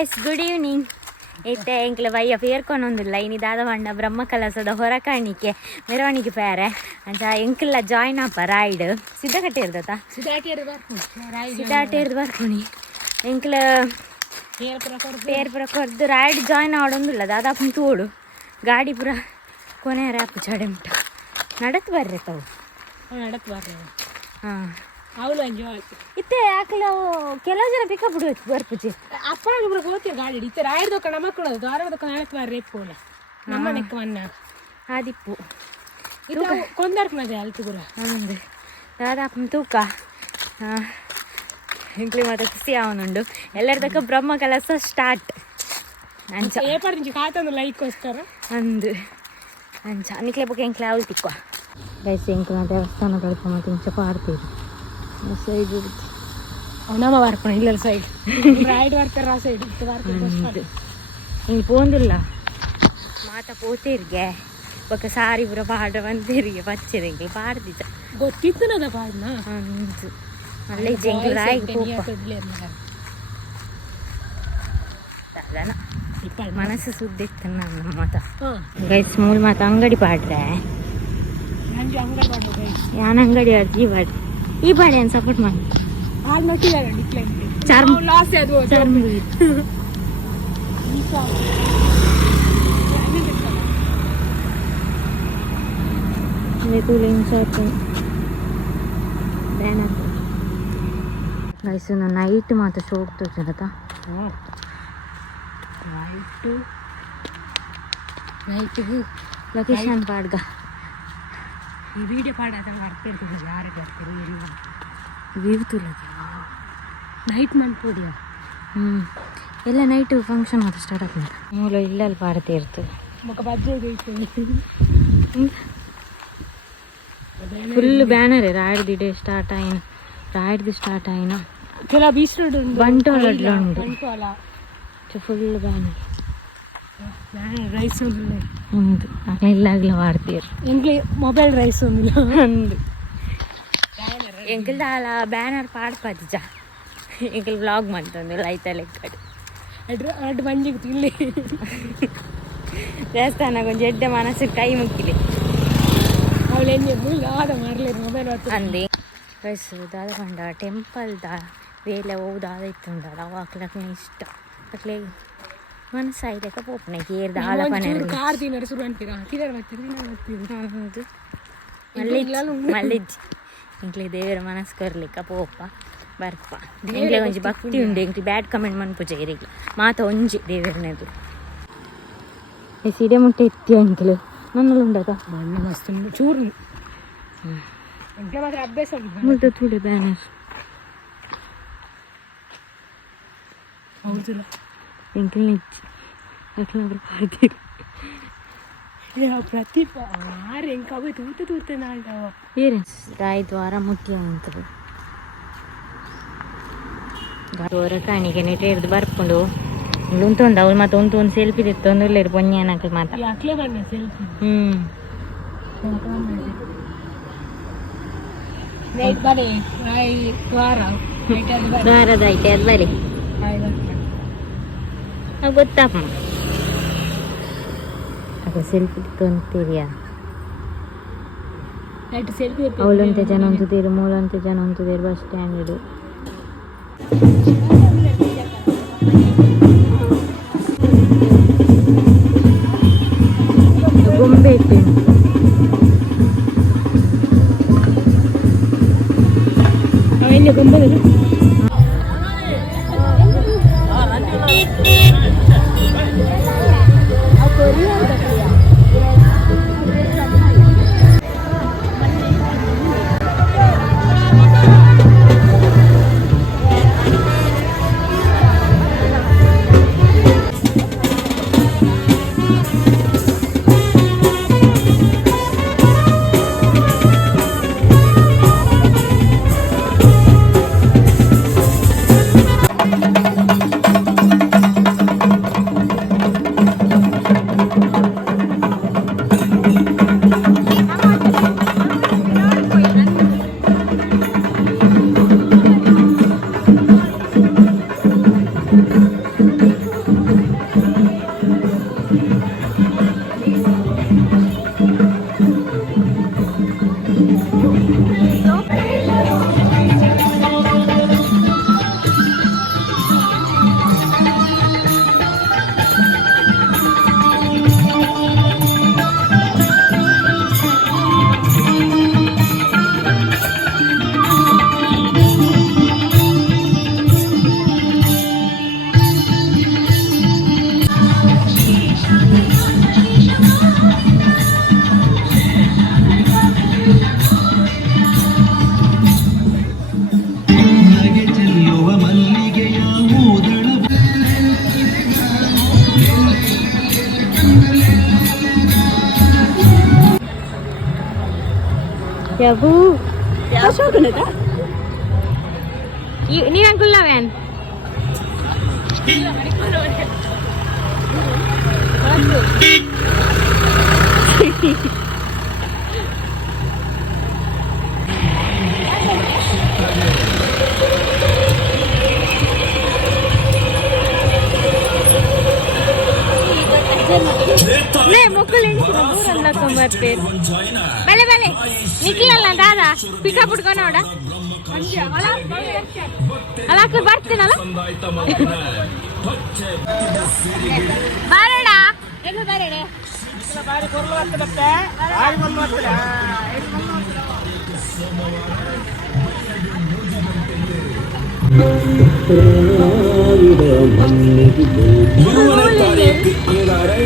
Guys good evening. ಇತ್ತೆ ಎಂಕ್ಲ ವಯ್ಯ ಪೇರ್ಕೊಂಡೊಂದುಲ್ಲ ಇನಿ ದಾದವಂಡ ಬ್ರಹ್ಮಕಲಸದ ಹೊರಕಾಣಿಕೆ ಮೆರವಣಿಗೆ ಪ್ಯಾರೆ ಅಂಚ ಎಂಕ್ಲ ಜಾಯ್ನ್ ಆಪ ರೈಡ್ ಸಿದ್ಧಕಟ್ಟೆ ಇರ್ದತ ಸಿದ್ಧಾಟೆ ಇರ್ದು ಬರ್ಕೊಣಿ ಎಂಕ್ಲ ಪೇರ್ ಪುರ ಕೊರ್ದು ರೈಡ್ ಜಾಯ್ನ್ ಆಡೊಂದುಲ್ಲ ದಾದಾಪುನ್ ತೋಡು ಗಾಡಿ ಪುರ ಕೊನೆ ರ್ಯಾಪ್ ಚಡೆ ಉಂಟ ನಡತ್ ಬರ್ರಿ ತಾವು ನಡತ್ ಬರ್ರಿ ಹಾಂ ಅವಳು ಇತ್ತೆ ಯಾಕಲ ಕೆಲವು ಜನ ಪಿಕಪ್ ಬಿಡುವತ್ತು ಬರ್ಪುಜಿ ಅಪ್ಪ ಹೋಗ್ತೀವಿ ಗಾಡಿ ಇತ್ತೆ ರಾಯ್ದು ದೊಕ್ಕ ನಮ್ಮ ಕೊಡೋದು ದ್ವಾರದೊಕ್ಕ ನಡತ್ ಬರ್ರಿ ಎಪ್ಪೋಲ ನಮ್ಮ ನೆಕ್ಕ ಮನ್ನ ಆದಿಪ್ಪು ಇದು ಕೊಂದರ್ಕ್ ಮದೆ ಅಲ್ತು ಗುರ ಹಂಗೆ ದಾದಾಪುನ್ ತೂಕ ಇಂಕ್ಲಿ ಮತ್ತೆ ಖುಷಿ ಅವನುಂಡು ಎಲ್ಲರದಕ್ಕ ಬ್ರಹ್ಮಕಲಸ ಸ್ಟಾರ್ಟ್ ಅಂಚ ಏಪಾಡು ನಿಂಚು ಕಾತಂದು ಲೈಕ್ಕೋಸ್ಕರ ಅಂದು ಅಂಚ ನಿಕ್ಲೆ ಬುಕ್ ಎಂಕ್ಲೆ ಅವಳು ತಿಕ್ಕುವ ಗೈಸ್ ಎಂಕ್ಲ ದೇವಸ್ಥಾನ ಕಳ್ಕೊ ಮತ್ತೆ ಇಂಚ ಪಾಡ್ತೀರಿ ಸೈಡ್ ಇರುತ್ತೆ ಅವನಮ್ಮ ಬರ್ಪಣ ಇಲ್ಲ ಸೈಡ್ ರೈಡ್ ಬರ್ತಾರ ಆ ಸೈಡ್ ಹಿಂಗೆ ಪೋಂದಿಲ್ಲ ಮಾತ ಪೋತಿರ್ಗೆ ಬೊಕ್ಕ ಸಾರಿ ಪುರ ಪಾಡ ಬಂದಿರಿಗೆ ಪಚ್ಚರಿಗೆ ಪಾಡ್ದಿದ್ದ ಗೊತ್ತಿತ್ತು ನದ ಪಾಡ್ನ ಅಂದು ಅಲ್ಲೇ ಜಂಗ್ಲ ರಾಯಿಗೆ ಮನಸ್ಸು ಸುದ್ದಿ ಇತ್ತು ನಮ್ಮ ಮಾತ ಗೈಸ್ ಮೂಲ ಮಾತ ಅಂಗಡಿ ಪಾಡ್ರೆ ಯಾನ ಅಂಗಡಿ ಆಡ್ದು ಈ ಬಾಡಿ ಏನು ಸಪೋರ್ಟ್ ಮಾಡಿ ಗೈಸ್ ನೈಟ್ ಮಾತ್ರ ಶೋಕ್ ತೋಚನತ ನೈಟ್ಗೂ ಲೊಕೇಶನ್ ಪಾಡ್ಗ ಈ ವಿಡಿಯೋ ಪಾಡ ಬರ್ತಿರ್ತೀವಿ ಯಾರಿಗೆ ಬರ್ತೀರಿ ಎಲ್ಲ ವ್ಯೂ ತುಲಗ ನೈಟ್ ಮನ್ಪೋಡಿಯ ಎಲ್ಲ ನೈಟು ಫಂಕ್ಷನ್ ಮಾತ್ರ ಸ್ಟಾರ್ಟ್ ಆಗ್ತದೆ ಮೂಲ ಇಲ್ಲಲ್ಲಿ ಪಾಡ್ತಾ ಇರ್ತದೆ ಮುಖ ಬಜ್ಜೆಗೆ ಫುಲ್ ಬ್ಯಾನರ್ ರಾಯ್ಡ್ದು ಡೇ ಸ್ಟಾರ್ಟ್ ಆಯ್ನ ರಾಯ್ಡ್ದು ಸ್ಟಾರ್ಟ್ ಆಯ್ನ ಕೆಲವು ಬೀಸ್ರೋಡ್ ಬಂಟೋಲ ಉಂಟು ಬಂಟೋಲ ಫುಲ್ ಬ್ಯಾನರ್ ರೈಸ್ ಒಂದಿಲ್ಲ ಉಂಟು ಎಲ್ಲಾಗಲೂ ಮಾಡ್ತೀರಿ ಎಂಗ್ಲಿ ಮೊಬೈಲ್ ರೈಸ್ ಒಂದಿಲ್ಲ ಒಂದು ಎಂಕಲ್ದ ಅಲ್ಲ ಬ್ಯಾನರ್ ಪಾಡ್ಪದಿಜ ಎಂಕಲ್ ವ್ಲಾಗ್ ಮಾಡ್ತಂದಿಲ್ಲ ಆಯ್ತಾ ಲೆಕ್ಕಡು ಅಡ್ಡು ಬಂಜಿಗೆ ಇಲ್ಲಿ ದೇವಸ್ಥಾನ ಕೊಂಚ ಎಡ್ಡೆ ಮನಸ್ಸು ಕೈ ಮುಕ್ಕಿಲಿ ಅವಳು ಎಣ್ಣೆ ಆದ ಮಾರಲಿ ಮೊಬೈಲ್ ಅಂದೆ ಬಸ್ಸು ದಾದ ಕಂಡ ಟೆಂಪಲ್ದ ವೇಲೆ ಹೋದಾದ ಇತ್ತುಂಡ ಅವಾಗ್ಲಕ್ಕೆ ಇಷ್ಟ ಅಕ್ಲೆ ಮನಸ್ಸಾಯ್ದಕ್ಕ ಪೋಪನೆ ಕೇರ್ದ ಆಳ ಪನೆ ಕಾರ್ ದಿನ ಶುರು ಅಂತೀರಾ ಹೌದು ಮಲ್ಲಿಜ್ಜಿ ಇಂಕ್ಲೆ ದೇವರ ಮನಸ್ಸು ಕರ್ಲಿಕ್ಕ ಪೋಪ ಬರ್ಪ ಎಂಕ್ಲೆ ಒಂಜಿ ಭಕ್ತಿ ಉಂಡು ಎಂಕ್ಲೆ ಬ್ಯಾಡ್ ಕಮೆಂಟ್ ಮನ್ಪುಜ ಇರಿಗ್ಲ ಮಾತ ಒಂಜಿ ದೇವರನೆದು ಸಿಡೆ ಮುಟ್ಟೆ ಎತ್ತಿ ಎಂಕ್ಲೆ ನನ್ನಲ್ಲಿ ಉಂಡದ ಮಣ್ಣು ಮಸ್ತ್ ಚೂರು ಎಂಕ್ಲೆ ಮಾತ್ರ ಅಭ್ಯಾಸ ಮುಲ್ತ ತುಡೆ ಬ್ಯಾನರ್ ಹೌದಿಲ್ಲ ಎಂಕ್ಲೆ ನಿಜ್ಜಿ ಅಕ್ಲಾದ್ರೂ ಪಾಡ್ತೀರಿ ಪ್ರತಿಪ ಆರು ಎಂಕ ಅವ ತೂತೆ ನಾಳ್ದವ ಏನ ರಾಯ್ದು ವಾರ ಮುಖ್ಯ ಅಂತದು ಹೊರಕಾಣಿಗೆ ನೆಟ್ ಹಿಡ್ದು ಬರ್ಕೊಂಡು ಉಂಟೊಂದು ಅವ್ರು ಮತ್ತೆ ಒಂದು ಸೆಲ್ಫಿ ತೆತ್ತೊಂದು ಇಲ್ಲ ಪೊನ್ನೆ ಅನ್ನಕ್ಕೆ ಮಾತ ಅಕ್ಲೆ ಬಣ್ಣ ಸೆಲ್ಫಿ ಬರೀ ದ್ವಾರದ ಐತೆ ಅದು ಬರೀ ಗೊತ್ತಪ್ಪ ಅದು ಸೆಲ್ಫಿ ತೊಂತೀರಿಯಾ ಅವಳಂತೆ ಜನ ಅಂತಿದ್ದೀರು ಮೂಲಂತೆ ಜನ ಅಂತಿದ್ದೀರು ಬಸ್ ಸ್ಟ್ಯಾಂಡ್ ಇಡು ಗೊಂಬೆ ಇಟ್ಟು ಅವೆಲ್ಲ ಗೊಂಬೆ ಯಾಬೂ ನೀ ಅಂಕುಲ್ ನಾವೇನ್ ಬಲೆ ಬಲೆ ನಿಕ್ಲಲ್ಲ ದಾದಾ ಪಿಕಾ ಪುಟ್ಕೊ ನೋಡ ಅಲ್ಲ ಬರ್ತೀನಲ್ಲ ಬಾರಡ ಎಲ್ಲ ಬಾರಡೆ ಅಂಗಾರೈ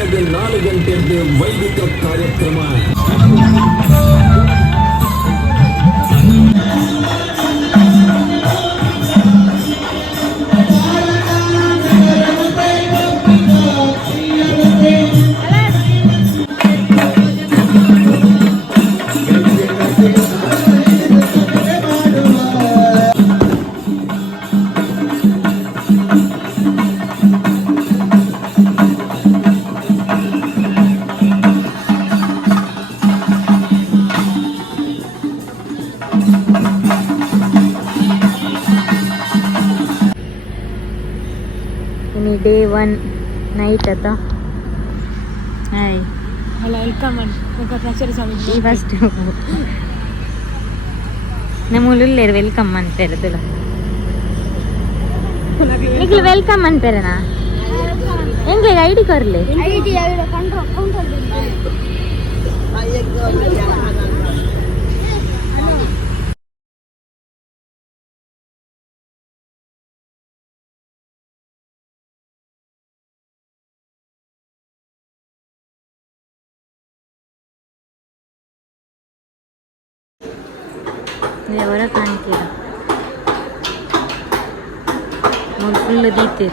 ಬೆಳಿಗ್ಗೆ 4 ಗಂಟೆಗೆ ವೈದಿಕ ಕಾರ್ಯಕ್ರಮ. day 1 night आता हाय ಹಲೋ ವೆಲ್ಕಮ್ ಪ್ರಚಾರ ಸ್ವಾಮಿ ಈ ಫಸ್ಟ್ ನಮ್ಮೂರಲ್ಲಿ ವೆಲ್ಕಮ್ ಅಂತಾರೆ ತುಲ ನಿಕ್ಲು ವೆಲ್ಕಮ್ ಅಂತಾರನಾ ಹೆಂಗೆ ಐಡಿ ಕೊರ್ಲಿ horakanike full ದೀತೆ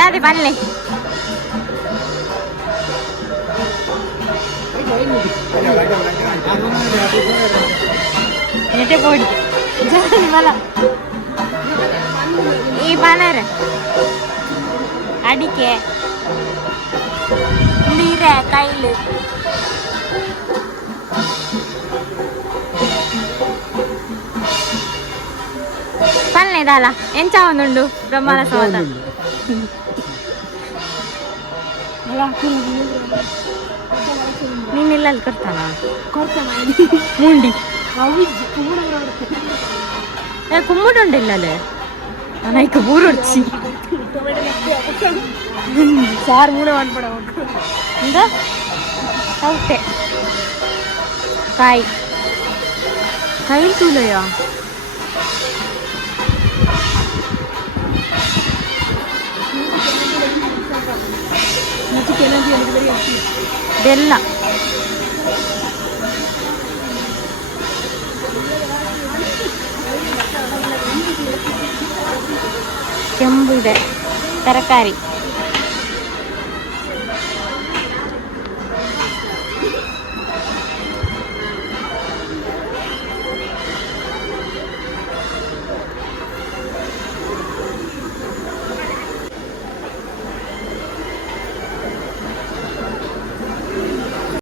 दादी बनले नेटे पोड़ी जाने वाला ये बानर अडिके नीरे काइले पन्ने दाला ಎಂಚ ಒಂದುಂಡು ಬ್ರಹ್ಮರಸವಾದ ನೀನ್ ಇಲ್ಲ ಅಲ್ಲಿ ಕೊಡ್ತಾನ ಮುಂಡಿ ಕುಮ್ಮುಡುಂಡಿಲ್ಲ ಅಲ್ಲೇ ನನಗೆ ಬೂರು ಹೊಡ್ಸಿ ಸಾರು ಮೂಡ ಮಾಡ್ಬೇಡ ಇಂದ ಸೌತೆ ಕಾಯಿ ಕಾಯಿ ತೂಲಯ ಬೆಲ್ಲ ಕೆಂಪು ಇದೆ ತರಕಾರಿ